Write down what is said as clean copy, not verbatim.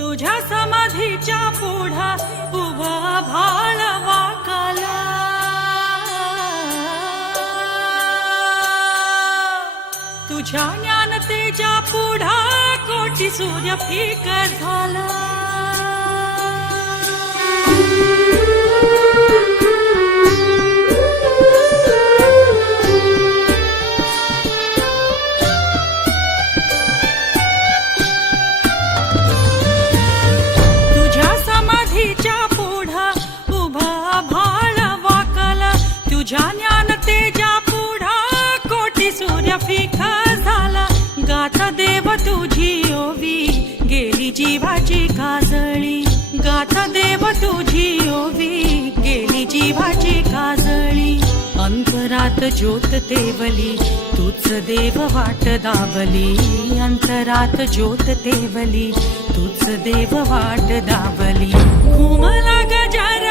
तुझ्या समाधीच्या पुढा उभा भाळ वाकला, तुझ्या ज्ञानतेच्या पुढा कोटी सूर्य फिक झाला. तुझ्या ज्ञानतेच्या पुढा कोटी सूर्य फिका झाला. गाथा देव तुझी ओवी गेली जीवाची काजळी, गाथा देव तुझी ओवी गेली जीवाची काजळी. अंतरात ज्योत तेवली तूच देव वाट दावली, अंतरात ज्योत तेवली तूच देव वाट दावली. घुमला गजर